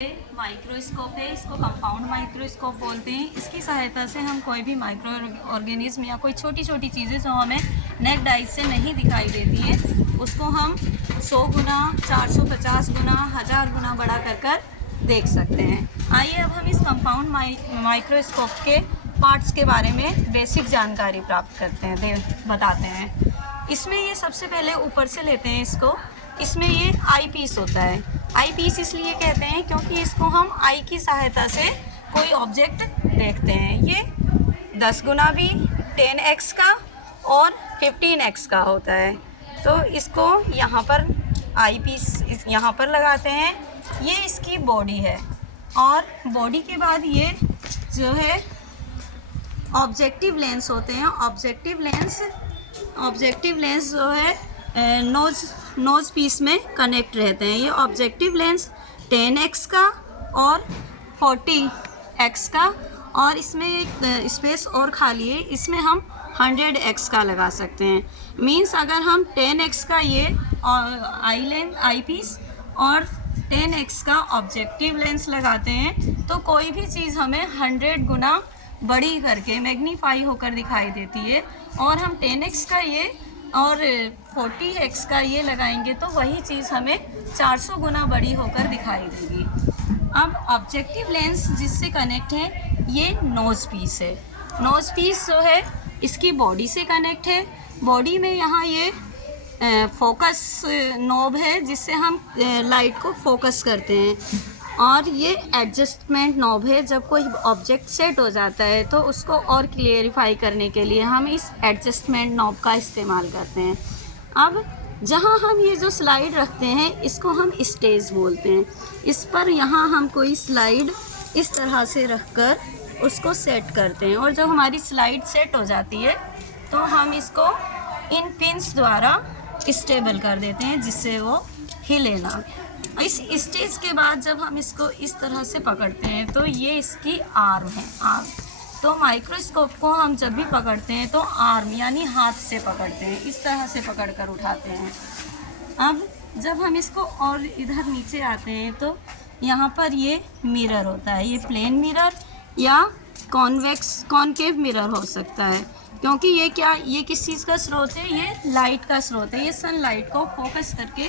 Microscope है, इसको compound microscope बोलते हैं। इसकी सहायता से हम कोई भी माइक्रो ऑर्गेनिज्म या कोई छोटी छोटी चीज़ें जो हमें नेक्ड आई से नहीं दिखाई देती हैं उसको हम 100 गुना, 450 गुना, 1000 गुना बड़ा कर देख सकते हैं। आइए अब हम इस कंपाउंड माइक्रोस्कोप के पार्ट्स के बारे में बेसिक जानकारी प्राप्त करते हैं, बताते हैं। इसमें ये सबसे पहले ऊपर से लेते हैं इसको। इसमें ये आई पीस होता है। आई पीस इसलिए कहते हैं क्योंकि इसको हम आई की सहायता से कोई ऑब्जेक्ट देखते हैं। ये 10 गुना भी 10x का और 15x का होता है। तो इसको यहाँ पर आई पीस यहाँ पर लगाते हैं। ये इसकी बॉडी है और बॉडी के बाद ये जो है ऑब्जेक्टिव लेंस होते हैं। ऑब्जेक्टिव लेंस जो है नोज पीस में कनेक्ट रहते हैं। ये ऑब्जेक्टिव लेंस 10x का और 40x का, और इसमें एक स्पेस और खाली है, इसमें हम 100x का लगा सकते हैं। मींस अगर हम 10x का ये आई पीस और 10x का ऑब्जेक्टिव लेंस लगाते हैं तो कोई भी चीज़ हमें 100 गुना बड़ी करके मैग्नीफाई होकर दिखाई देती है। और हम 10x का ये और 40x का ये लगाएंगे तो वही चीज़ हमें 400 गुना बड़ी होकर दिखाई देगी। अब ऑब्जेक्टिव लेंस जिससे कनेक्ट है ये नोज़ पीस है। नोज़ पीस जो है इसकी बॉडी से कनेक्ट है। बॉडी में यहाँ ये फोकस नॉब है जिससे हम लाइट को फोकस करते हैं, और ये एडजस्टमेंट नॉब है। जब कोई ऑब्जेक्ट सेट हो जाता है तो उसको और क्लियरिफाई करने के लिए हम इस एडजस्टमेंट नॉब का इस्तेमाल करते हैं। अब जहाँ हम ये जो स्लाइड रखते हैं इसको हम स्टेज बोलते हैं। इस पर यहाँ हम कोई स्लाइड इस तरह से रखकर उसको सेट करते हैं, और जब हमारी स्लाइड सेट हो जाती है तो हम इसको इन पिन्स द्वारा स्टेबल कर देते हैं जिससे वो हिले ना। इस स्टेज के बाद जब हम इसको इस तरह से पकड़ते हैं तो ये इसकी आर्म है। आर्म तो माइक्रोस्कोप को हम जब भी पकड़ते हैं तो आर्म यानी हाथ से पकड़ते हैं, इस तरह से पकड़ कर उठाते हैं। अब जब हम इसको और इधर नीचे आते हैं तो यहाँ पर ये मिरर होता है। ये प्लेन मिरर या कॉनकेव मिरर हो सकता है, क्योंकि ये किस चीज़ का स्रोत है? ये लाइट का स्रोत है। ये सनलाइट को फोकस करके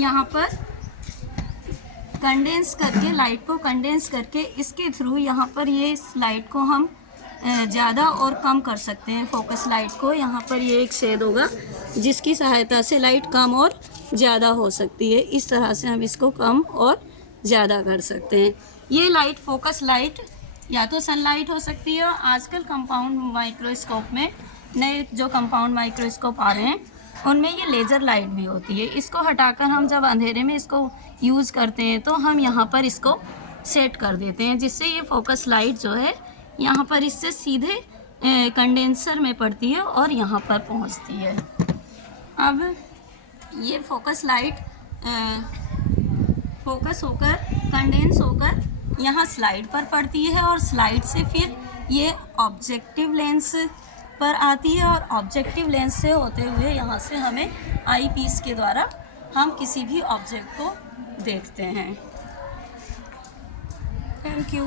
यहाँ पर कंडेंस करके, लाइट को कंडेंस करके इसके थ्रू यहाँ पर ये इस लाइट को हम ज़्यादा और कम कर सकते हैं। फोकस लाइट को यहाँ पर ये एक शेड होगा जिसकी सहायता से लाइट कम और ज़्यादा हो सकती है। इस तरह से हम इसको कम और ज़्यादा कर सकते हैं। ये लाइट फोकस लाइट या तो सनलाइट हो सकती है। आजकल कंपाउंड माइक्रोस्कोप में नए जो कंपाउंड माइक्रोस्कोप आ रहे हैं उनमें ये लेज़र लाइट भी होती है। इसको हटाकर हम जब अंधेरे में इसको यूज़ करते हैं तो हम यहाँ पर इसको सेट कर देते हैं, जिससे ये फोकस लाइट जो है यहाँ पर इससे सीधे कंडेंसर में पड़ती है और यहाँ पर पहुँचती है। अब ये फोकस लाइट फोकस होकर कंडेंस होकर यहाँ स्लाइड पर पड़ती है, और स्लाइड से फिर ये ऑब्जेक्टिव लेंस पर आती है, और ऑब्जेक्टिव लेंस से होते हुए यहाँ से हमें आई पीस के द्वारा हम किसी भी ऑब्जेक्ट को देखते हैं। Thank you.